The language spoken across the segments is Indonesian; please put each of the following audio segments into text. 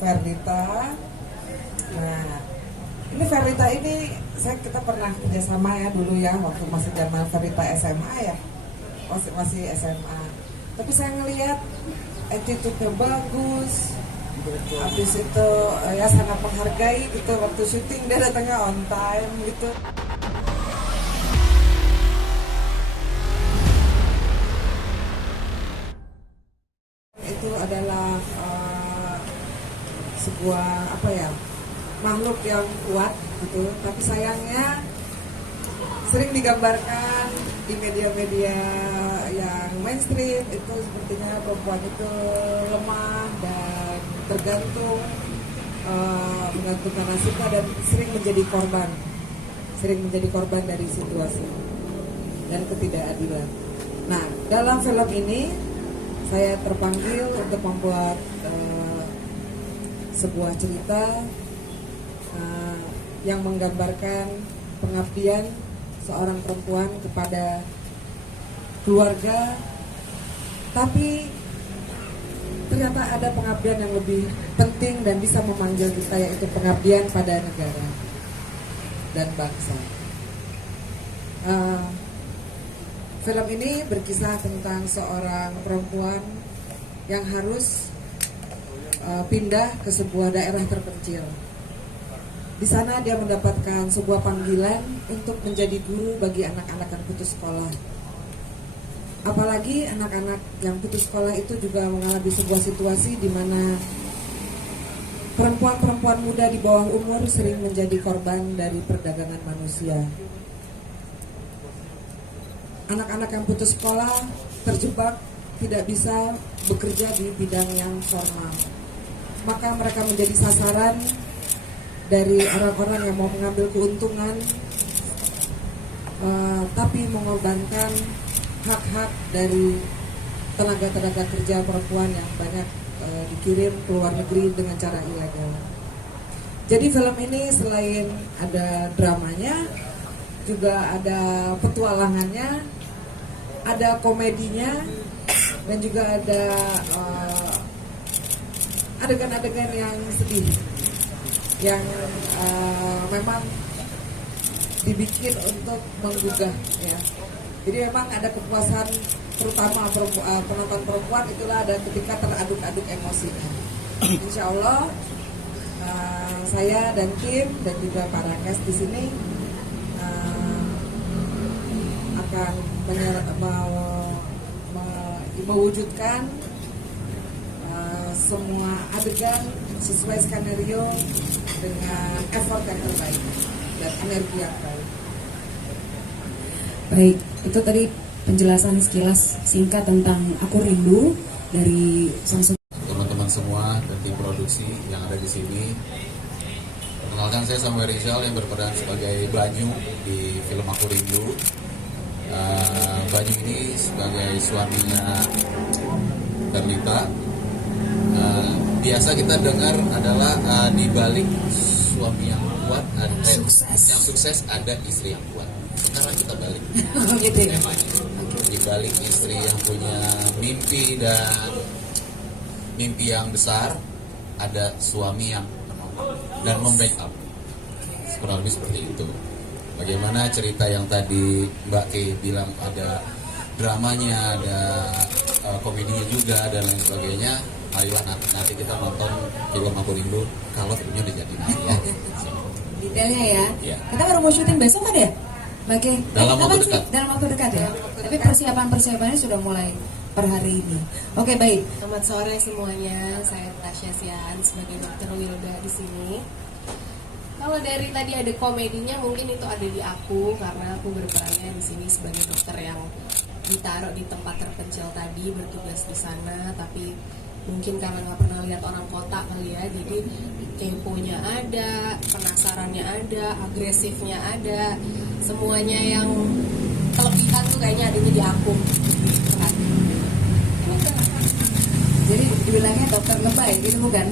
Ferdita. Nah, ini Ferdita ini kita pernah kerjasama ya dulu ya waktu masih zaman Ferdita SMA ya, masih SMA. Tapi saya ngelihat attitude-nya bagus. Habis itu ya sangat menghargai gitu, waktu syuting dia datangnya on time gitu. Itu adalah sebuah makhluk yang kuat gitu, tapi sayangnya sering digambarkan di media-media yang mainstream itu sepertinya perempuan itu lemah dan tergantung menggantungkan nasibnya dan sering menjadi korban dari situasi dan ketidakadilan. Nah, dalam film ini saya terpanggil untuk membuat sebuah cerita yang menggambarkan pengabdian seorang perempuan kepada keluarga, tapi ternyata ada pengabdian yang lebih penting dan bisa memanggil kita, yaitu pengabdian pada negara dan bangsa. Film ini berkisah tentang seorang perempuan yang harus pindah ke sebuah daerah terpencil. Di sana dia mendapatkan sebuah panggilan untuk menjadi guru bagi anak-anak yang putus sekolah. Apalagi anak-anak yang putus sekolah itu juga mengalami sebuah situasi di mana perempuan-perempuan muda di bawah umur sering menjadi korban dari perdagangan manusia. Anak-anak yang putus sekolah terjebak tidak bisa bekerja di bidang yang formal. Maka mereka menjadi sasaran dari orang-orang yang mau mengambil keuntungan, tapi mengorbankan hak-hak dari tenaga-tenaga kerja perempuan yang banyak dikirim ke luar negeri dengan cara ilegal. Jadi film ini selain ada dramanya, juga ada petualangannya, ada komedinya, dan juga ada adegan-adegan yang sedih, yang memang dibikin untuk menggugah ya. Jadi memang ada kepuasan, terutama penonton perempuan itulah ada ketika teraduk-aduk emosinya. Insya Allah saya dan tim dan juga para cast di sini akan mewujudkan semua adegan sesuai skenario dengan effort yang terbaik dan energi yang baik. Baik, itu tadi penjelasan sekilas singkat tentang Aku Rindu dari Samsung. Teman-teman semua dan tim produksi yang ada di sini. Perkenalkan, saya Samuel Rizal yang berperan sebagai Banyu di film Aku Rindu. Banyu ini sebagai suaminya Ferdita. Biasa kita dengar adalah di balik suami yang kuat yang sukses ada istri yang kuat. Sekarang kita balik Gitu ya? di balik istri yang punya mimpi dan mimpi yang besar ada suami yang menolong dan membackup. Kurang lebih seperti itu. Bagaimana cerita yang tadi Mbak Kay bilang ada dramanya, ada komedinya juga dan lain sebagainya. Marilah nanti kita nonton film Aku Rindu kalau filmnya udah jadi ya. Detailnya ya. Ya. Kita baru mau syuting besok kan ya? Oke. Dalam waktu dekat. Dalam waktu dekat ya. Tapi persiapannya sudah mulai per hari ini. Oke, baik. Selamat sore semuanya. Saya Tasya Sian sebagai Dokter Wilda di sini. Kalau dari tadi ada komedinya, mungkin itu ada di aku karena aku berperannya di sini sebagai dokter yang ditaruh di tempat terpencil tadi, bertugas di sana, tapi mungkin karena nggak pernah lihat orang kota kali ya, jadi keponya ada, penasarannya ada, agresifnya ada, semuanya yang kelebihan tuh kayaknya adanya di aku. Jadi dibilangnya dokter lebay gitu bukan?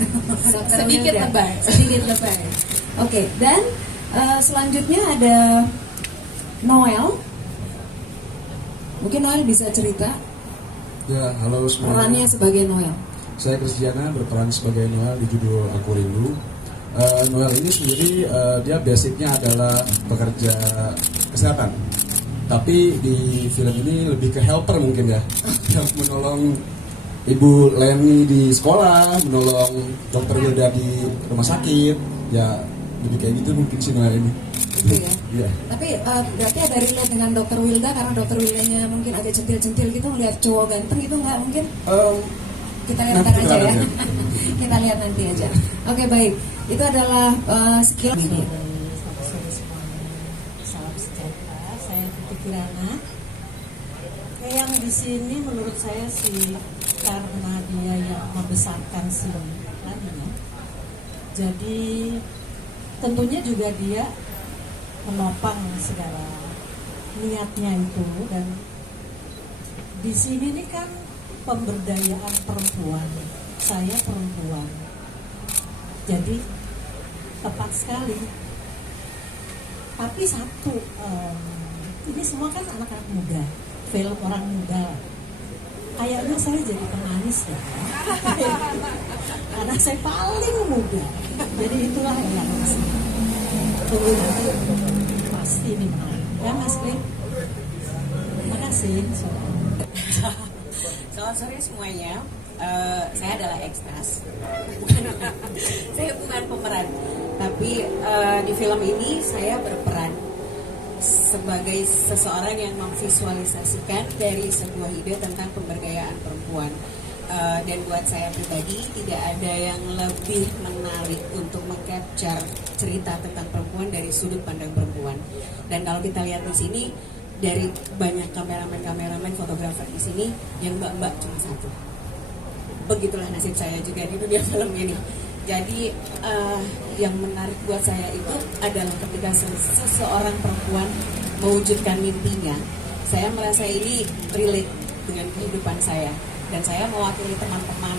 Sedikit lebay. Sedikit lebay. Oke, dan selanjutnya ada Noel. Mungkin Noel bisa cerita Ya, halo semuanya. perannya sebagai Noel. Saya Kristiana berperan sebagai Noel di judul Aku Rindu. Noel ini sendiri dia basicnya adalah pekerja kesehatan. Tapi di film ini lebih ke helper mungkin ya, yang menolong Ibu Leni di sekolah, menolong Dokter Wilda di rumah sakit, ya lebih kayak gitu mungkin sih Noel ini. Gitu ya. Iya. Tapi berarti ada relate dengan Dokter Wilda karena Dokter Wildanya mungkin agak centil-centil gitu ngeliat cowok ganteng itu nggak mungkin? Kita lihat Nanti aja ya. aja. Kita lihat nanti aja. Oke, baik. Itu adalah skill ini. Selamat sore semuanya. Salam sejahtera. Saya Tuti Kirana. Yang di sini menurut saya sih karena dia yang membesarkan si Lani ya. Jadi tentunya juga dia menopang segala niatnya itu, dan di sini nih kan pemberdayaan perempuan. Saya perempuan. Jadi tepat sekali. Tapi satu, ini semua kan anak-anak muda, film orang muda. Kayaknya saya jadi pemanis ya. Karena saya paling muda. Jadi itulah yang pasti. Tunggu nanti pasti ini menarik. Ya Mas Kling. Terima kasih. Selamat sore semuanya. Saya adalah ekstras. Saya bukan pemeran, tapi di film ini saya berperan sebagai seseorang yang memvisualisasikan dari sebuah ide tentang pemberdayaan perempuan. Dan buat saya pribadi tidak ada yang lebih menarik untuk mengcapture cerita tentang perempuan dari sudut pandang perempuan. Dan kalau kita lihat di sini, dari banyak kameramen, fotografer di sini, yang mbak-mbak cuma satu. Begitulah nasib saya juga di dunia film ini. Jadi yang menarik buat saya itu adalah ketika seseorang perempuan mewujudkan mimpinya. Saya merasa ini relate dengan kehidupan saya. Dan saya mewakili teman-teman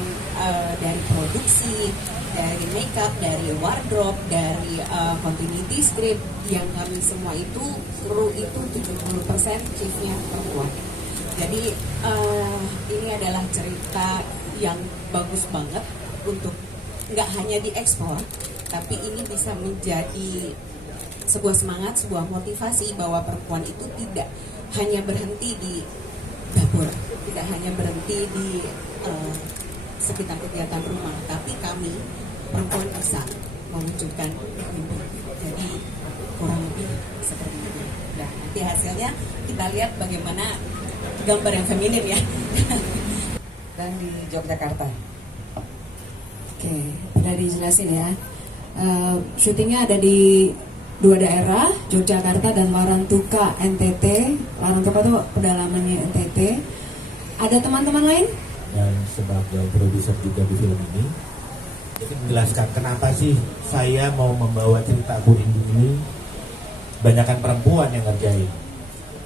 dari produksi, dari makeup, dari wardrobe, dari continuity script, yang kami semua itu, kru itu 70% chiefnya perempuan. Jadi ini adalah cerita yang bagus banget untuk nggak hanya diekspor, tapi ini bisa menjadi sebuah semangat, sebuah motivasi bahwa perempuan itu tidak hanya berhenti di dapur, tidak hanya berhenti di sekitar kegiatan rumah, tapi kami perempuan bisa mewujudkan mimpi. Jadi kurang lebih seperti itu. Nah, nanti hasilnya kita lihat bagaimana gambar yang feminin ya. Dan di Yogyakarta. Oke, udah dijelasin ya. Syutingnya ada di dua daerah, Yogyakarta dan Larantuka, NTT. Larantuka itu pedalamannya NTT. Ada teman-teman lain? Dan sebagai produser juga di film ini, jadi menjelaskan kenapa sih saya mau membawa cerita Aku Rindu ini banyakkan perempuan yang ngerjain.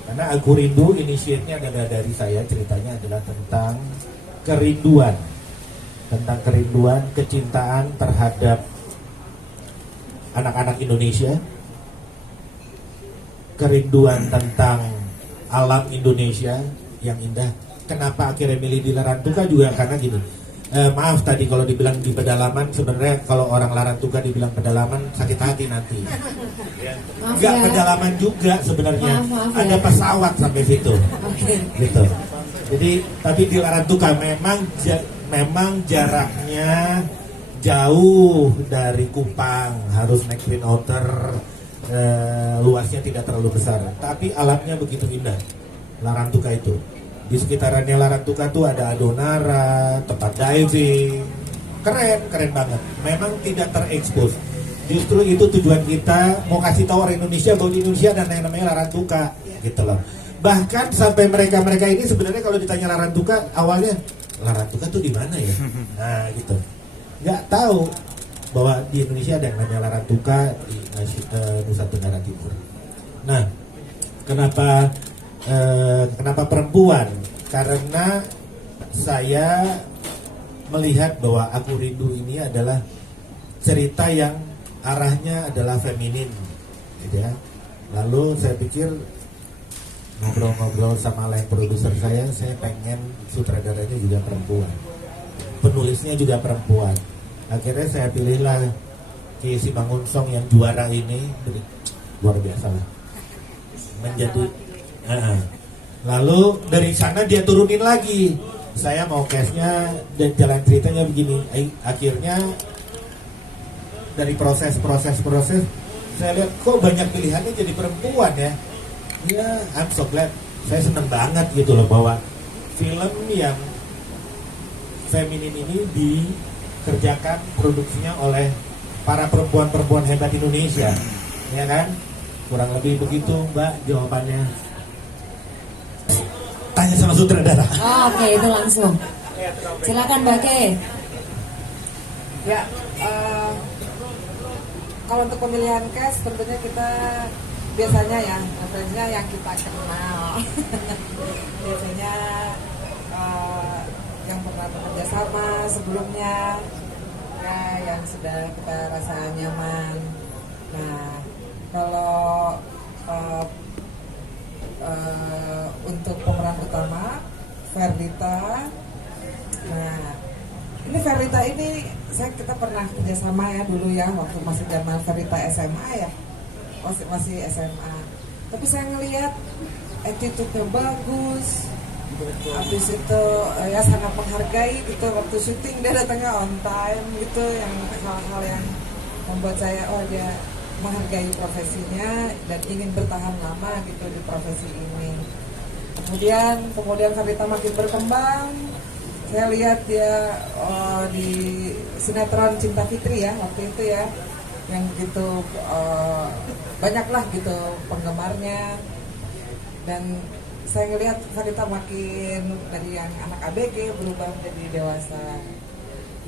Karena Aku Rindu inisiatnya adalah dari saya, ceritanya adalah tentang kerinduan, kecintaan terhadap anak-anak Indonesia, kerinduan tentang alam Indonesia yang indah. Kenapa akhirnya milih di Larantuka juga karena gini, maaf tadi kalau dibilang di pedalaman, sebenarnya kalau orang Larantuka dibilang pedalaman sakit hati nanti. Enggak ya. Pedalaman juga sebenarnya, ada ya. Pesawat sampai situ, gitu. Jadi tapi di Larantuka memang jaraknya jauh dari Kupang, harus naik train outer, luasnya tidak terlalu besar, tapi alamnya begitu indah. Larantuka itu, di sekitarannya Larantuka tuh ada Adonara, tempat diving, keren banget. Memang tidak terekspos. Justru itu tujuan kita, mau kasih tahu orang Indonesia bahwa di Indonesia ada yang namanya Larantuka, gitu loh. Bahkan sampai mereka ini sebenarnya kalau ditanya Larantuka, awalnya Larantuka tuh di mana ya? Nah gitu, nggak tahu bahwa di Indonesia ada yang namanya Larantuka di Nusa Tenggara Timur. Nah, kenapa perempuan? Karena saya melihat bahwa Aku Rindu ini adalah cerita yang arahnya adalah feminin, gitu ya. Lalu saya pikir ngobrol-ngobrol sama lain produser saya pengen sutradaranya juga perempuan. penulisnya juga perempuan. Akhirnya saya pilihlah Ki Simangunsong yang juara ini, luar biasa lah, menjadi. Lalu dari sana dia turunin lagi. Saya mau case-nya dan jalan ceritanya begini. Akhirnya dari proses saya lihat kok banyak pilihannya jadi perempuan ya. Ya, I'm so glad. Saya seneng banget gitu loh bahwa film yang feminin ini dikerjakan produksinya oleh para perempuan-perempuan hebat Indonesia, ya kan? Kurang lebih begitu, Mbak, jawabannya. Tanya sama sutradara. Oke, itu langsung. Silakan Mbak Kay. Ya, kalau untuk pemilihan cast tentunya kita biasanya ya referensinya yang kita kenal. Biasanya yang pernah bekerja sama sebelumnya, ya yang sudah kita rasa nyaman. Nah, kalau untuk pemeran utama Ferdita, nah ini Ferdita ini kita pernah kerjasama ya dulu ya waktu masih zaman Ferdita SMA ya, masih SMA. Tapi saya ngelihat attitude-nya bagus, habis itu ya sangat menghargai gitu, waktu syuting dia datangnya on time gitu, yang hal-hal yang membuat saya dia menghargai profesinya dan ingin bertahan lama gitu di profesi ini. Kemudian Ferdita makin berkembang. Saya lihat dia di sinetron Cinta Fitri ya waktu itu ya, yang begitu banyaklah gitu penggemarnya. Dan saya ngelihat Ferdita makin dari yang anak ABG berubah menjadi dewasa.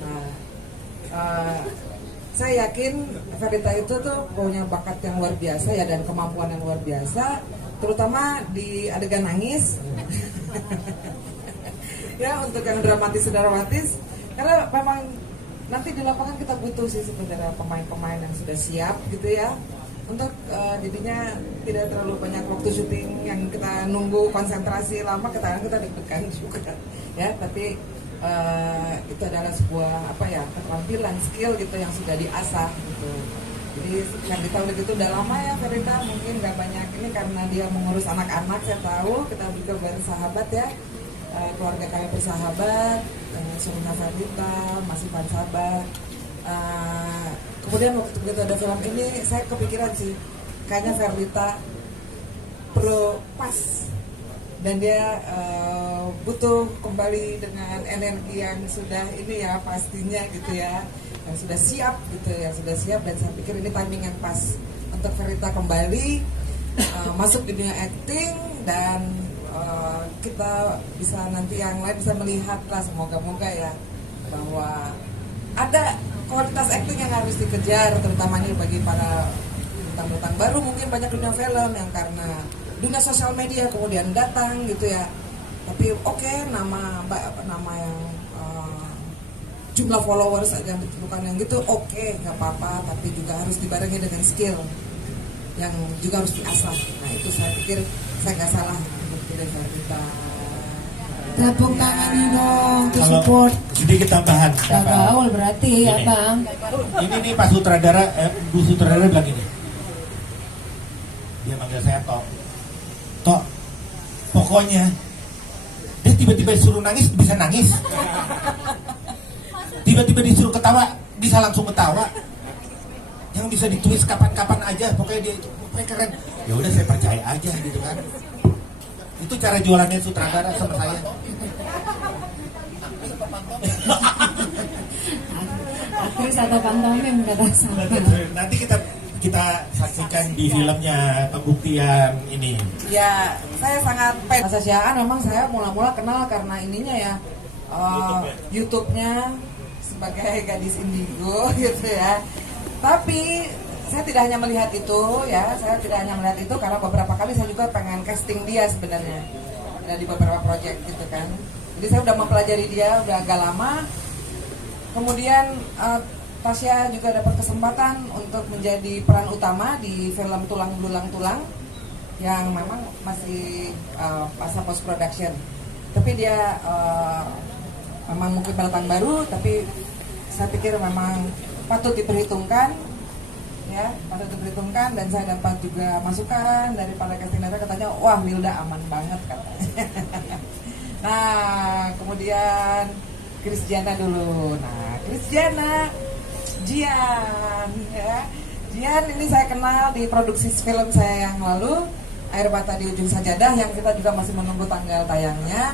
Nah, saya yakin Ferdita itu tuh punya bakat yang luar biasa ya, dan kemampuan yang luar biasa, terutama di adegan nangis. Ya, untuk yang dramatis, karena memang nanti di lapangan kita butuh sih sebenarnya pemain-pemain yang sudah siap gitu ya, untuk jadinya tidak terlalu banyak waktu syuting yang kita nunggu konsentrasi lama, kita deg-degan juga ya, tapi itu adalah sebuah keterampilan, skill gitu yang sudah diasah gitu. Jadi Ferdita udah lama ya, Ferdita mungkin nggak banyak ini karena dia mengurus anak-anak, saya tahu kita juga bersahabat ya, keluarga kami bersahabat, Suruna Ferdita, Mas Ivan Sabar. Kemudian waktu begitu ada film ini, saya kepikiran sih, kayaknya Ferdita perlu pas, dan dia butuh kembali dengan energi yang sudah ini ya pastinya gitu ya, yang sudah siap gitu ya, dan saya pikir ini timing yang pas untuk Ferdita kembali masuk di dunia acting, dan kita bisa nanti yang lain bisa melihat lah, semoga-moga ya, bahwa ada kualitas acting yang harus dikejar, terutamanya bagi para bintang-bintang baru mungkin banyak dunia film yang karena dunia sosial media kemudian datang gitu ya. Tapi nama yang jumlah followers aja yang bukan yang gitu, nggak apa-apa, tapi juga harus dibarengi dengan skill yang juga harus diasah. Nah itu saya pikir saya nggak salah untuk pilih Ferdita. Tepuk tangan nih dong, to Kalau support. sedikit tambahan. Gaul berarti ya Bang. Ini nih Pak Sutradara, Bu Sutradara bilang ini. Dia manggil saya Tok, pokoknya dia tiba-tiba disuruh nangis bisa nangis, tiba-tiba disuruh ketawa bisa langsung ketawa, yang bisa ditulis kapan-kapan aja, pokoknya keren. Ya udah saya percaya aja gitu kan. Itu cara jualannya sutradara sama saya. Aktris atau pantomim kata sama. Nanti kita saksikan di filmnya pembuktian ini. Ya, saya sangat Masa Siaan memang saya mula-mula kenal karena ininya ya, YouTube-nya sebagai gadis indigo gitu ya. Tapi saya tidak hanya melihat itu ya, karena beberapa kali saya juga pengen casting dia sebenarnya, ada di beberapa project gitu kan. Jadi saya udah mempelajari dia udah agak lama. Kemudian Tasya juga dapat kesempatan untuk menjadi peran utama di film Tulang Belulang Tulang yang memang masih masa post production. Tapi dia memang mungkin pendatang baru, tapi saya pikir memang patut diperhitungkan, ya, patut diperhitungkan. Dan saya dapat juga masukan dari para casting director, katanya wah Wilda aman banget katanya. Nah kemudian Christiana dulu. Nah Christiana, Jian, ya. Jian ini saya kenal di produksi film saya yang lalu, Air Mata di Ujung Sajadah, yang kita juga masih menunggu tanggal tayangnya.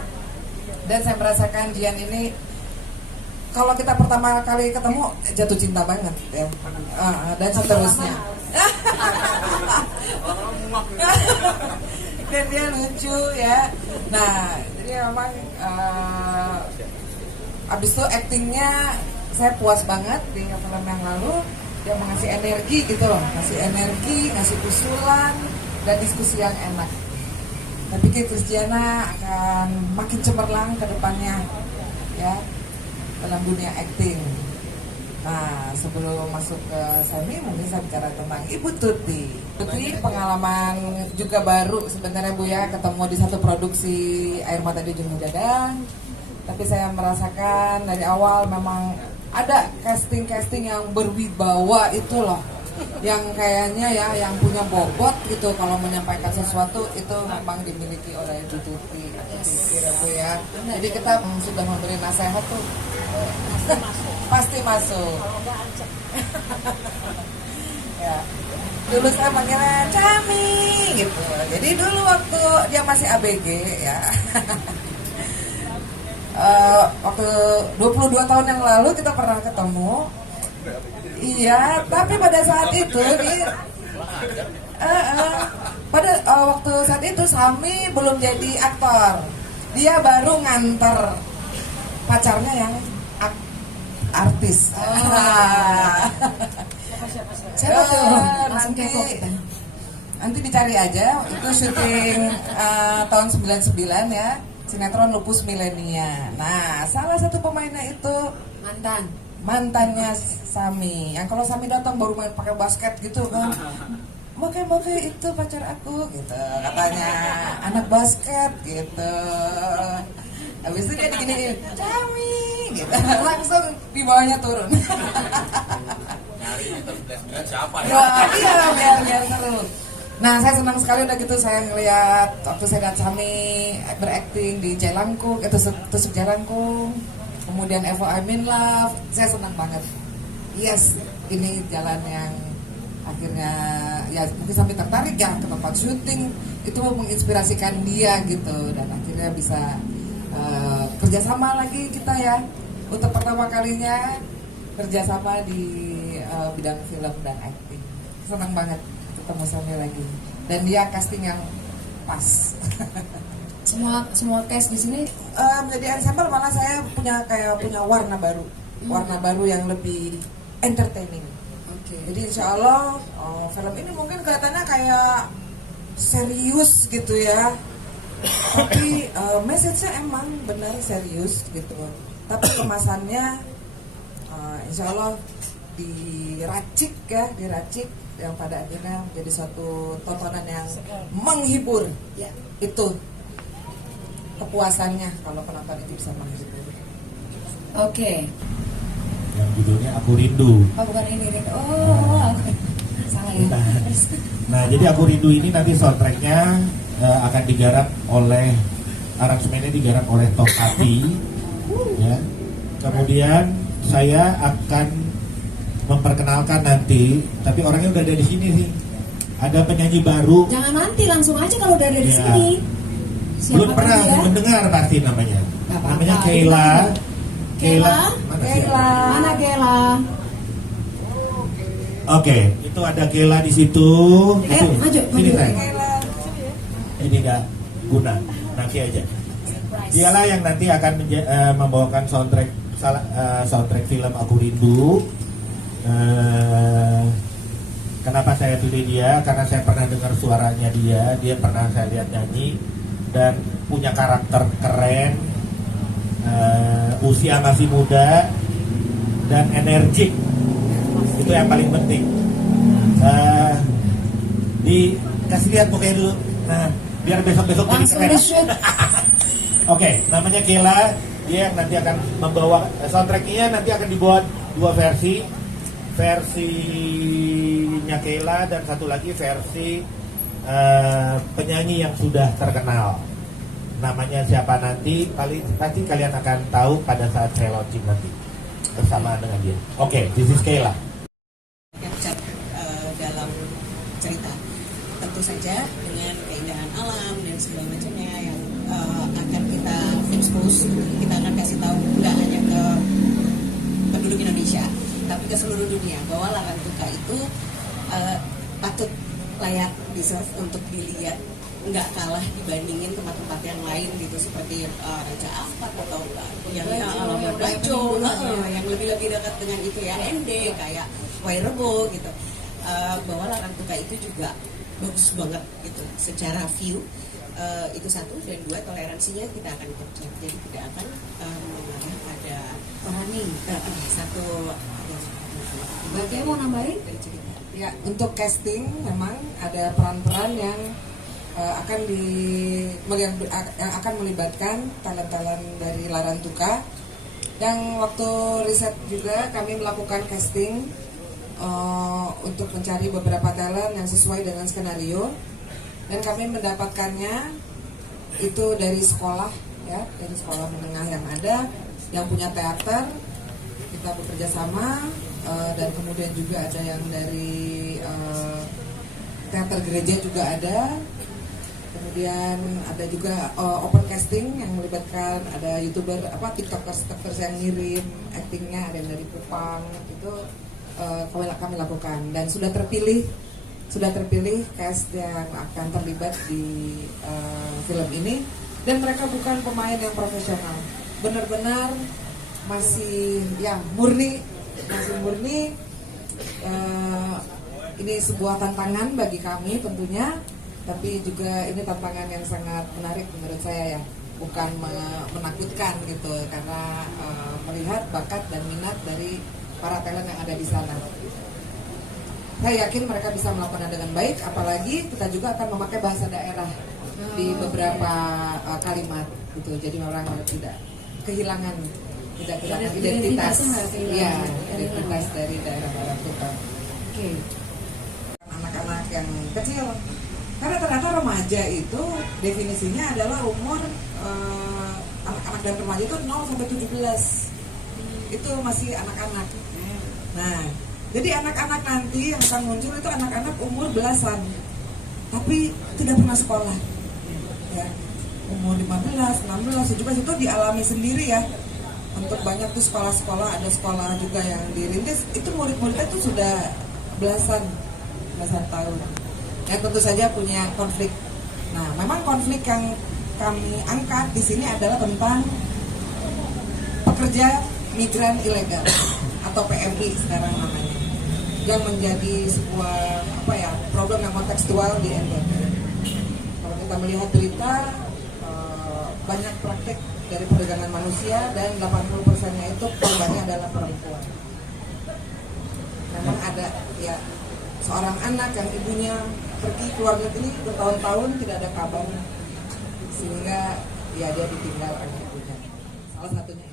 Dan saya merasakan Jian ini, kalau kita pertama kali ketemu jatuh cinta banget ya, dan seterusnya. Dan dia lucu ya. Nah jadi memang abis itu aktingnya saya puas banget di film yang lalu. Dia mengasih energi gitu loh, ngasih energi, ngasih usulan dan diskusi yang enak. Saya pikir Christiana akan makin cemerlang ke depannya ya dalam dunia akting. Nah sebelum masuk ke Sami, mungkin saya bicara tentang Ibu Tuti. Tuti pengalaman juga baru sebenarnya Bu ya, ketemu di satu produksi Air Mata di Ujung Sajadah. Tapi saya merasakan dari awal memang ada casting-casting yang berwibawa itu loh, yang kayaknya ya, yang punya bobot gitu kalau menyampaikan sesuatu itu memang dimiliki oleh Ibu Tuti. Kira Bu ya. Jadi kita sudah memberi nasihat tuh pasti masuk. Ya. Dulu saya panggilnya Cami gitu. Jadi dulu waktu dia masih ABG ya. Waktu 22 tahun yang lalu kita pernah ketemu. Iya, tapi pada saat itu waktu saat itu Sami belum jadi aktor. Dia baru nganter pacarnya yang artis. Siapa tuh? Langsung kepo kita. Nanti dicari aja, itu syuting tahun 99 ya, sinetron Lupus Milenia. Nah, salah satu pemainnya itu mantannya Sami. Yang kalau Sami datang baru main pakai basket gitu kan. Makanya itu pacar aku gitu katanya, anak basket gitu. Habis itu dia diginiin, Cami gitu. Langsung di bawahnya turun. Siapa Iya, biar seru. Nah, saya senang sekali udah gitu saya ngeliat waktu saya lihat Sami berakting di Jalangkung, Tusuk Jalangkung, kemudian Evo I'm in Love, saya senang banget. Yes, ini jalan yang akhirnya ya mungkin sampai tertarik ya ke tempat syuting, itu menginspirasikan dia gitu, dan akhirnya bisa kerjasama lagi kita ya untuk pertama kalinya kerjasama di bidang film dan acting. Senang banget ketemu Sami lagi, dan dia casting yang pas. Semua cast di sini Menjadi ensemble, malah saya punya warna baru yang lebih entertaining. Jadi insya Allah film ini mungkin kelihatannya kayak serius gitu ya, tapi message-nya emang benar serius gitu. Tapi kemasannya insya Allah diracik yang pada akhirnya menjadi suatu tontonan yang menghibur. Ya, itu kepuasannya kalau penonton itu bisa menghibur. Oke. Yang judulnya Aku Rindu. Oh, bukan ini Rindu. Oh, salah ya. Nah, jadi Aku Rindu ini nanti soundtracknya akan digarap oleh, aransemennya digarap oleh Tokati. Ya. Kemudian saya akan memperkenalkan nanti, tapi orangnya udah ada di sini sih. Ada penyanyi baru. Jangan nanti, langsung aja kalau udah ada di sini. Siapa Belum pernah dia? mendengar pasti namanya. Namanya Keila. Mana Keila? Mana Keila? Oke, itu ada Keila di situ. Maju. Sini sayang. Ini nggak guna, nanti aja. Dialah yang nanti akan membawakan soundtrack film Aku Rindu. Kenapa saya pilih dia? Karena saya pernah dengar suaranya dia pernah saya lihat nyanyi dan punya karakter keren, usia masih muda dan energik, itu yang paling penting. Dikasih lihat mukanya dulu, biar besok jadi keren. Oke, namanya Keila. Dia yang nanti akan membawa soundtracknya, nanti akan dibuat dua versinya Keila dan satu lagi versi penyanyi yang sudah terkenal. Namanya siapa nanti kalian akan tahu pada saat saya launching nanti bersama dengan dia. Oke, this is Keila. Capture dalam cerita, tentu saja dengan keindahan alam dan segala macamnya yang akan kita expose, kita akan kasih tahu nggak hanya ke penduduk Indonesia, tapi ke seluruh dunia bahwa Larantuka itu patut, layak, deserve untuk dilihat, nggak kalah dibandingin tempat-tempat yang lain gitu seperti Raja Ampat atau yang Labuan Bajo, yang lebih dekat dengan itu ya, Ende kayak Wairebo gitu, bahwa Larantuka itu juga bagus banget gitu secara view. Itu satu, dan dua, toleransinya kita akan capture, jadi tidak akan mengarah pada Rohani. satu Bagaimana mau nambahin? dari cerita. Ya, untuk casting memang ada peran-peran yang akan melibatkan talent-talent dari Larantuka. Yang waktu riset juga kami melakukan casting untuk mencari beberapa talent yang sesuai dengan skenario, dan kami mendapatkannya itu dari sekolah ya, dari sekolah menengah yang ada yang punya teater. Kita bekerja sama, dan kemudian juga ada yang dari teater gereja juga ada. Kemudian ada juga open casting yang melibatkan ada YouTuber, tiktokers yang ngirim actingnya, ada yang dari Kupang, itu kami lakukan, dan sudah terpilih cast yang akan terlibat di film ini, dan mereka bukan pemain yang profesional, benar-benar masih murni. Ini sebuah tantangan bagi kami tentunya, tapi juga ini tantangan yang sangat menarik menurut saya ya, bukan menakutkan gitu, karena melihat bakat dan minat dari para talent yang ada di sana. Saya yakin mereka bisa melakukan dengan baik, apalagi kita juga akan memakai bahasa daerah di beberapa kalimat gitu, jadi orang tidak kehilangan identitas, identitas dari daerah Larantuka. Oke. Anak-anak yang kecil, karena ternyata remaja itu definisinya adalah umur anak-anak dan remaja itu 0 sampai 17, itu masih anak-anak. Nah, jadi anak-anak nanti yang akan muncul itu anak-anak umur belasan, tapi tidak pernah sekolah ya. Umur 15, 16, 17 itu dialami sendiri ya. Untuk banyak tuh sekolah-sekolah, ada sekolah juga yang dirintis, itu murid-muridnya itu sudah belasan tahun. Yang tentu saja punya konflik. Nah, memang konflik yang kami angkat di sini adalah tentang pekerja migran ilegal atau PMI sekarang namanya, yang menjadi sebuah problem yang kontekstual di NTB. Kalau kita melihat berita, banyak praktik dari perdagangan manusia, dan 80%-nya itu korbannya adalah perempuan. Memang ada ya seorang anak yang ibunya pergi ke luar negeri bertahun-tahun tidak ada kabar, sehingga ya dia ditinggal oleh ibunya. Salah satunya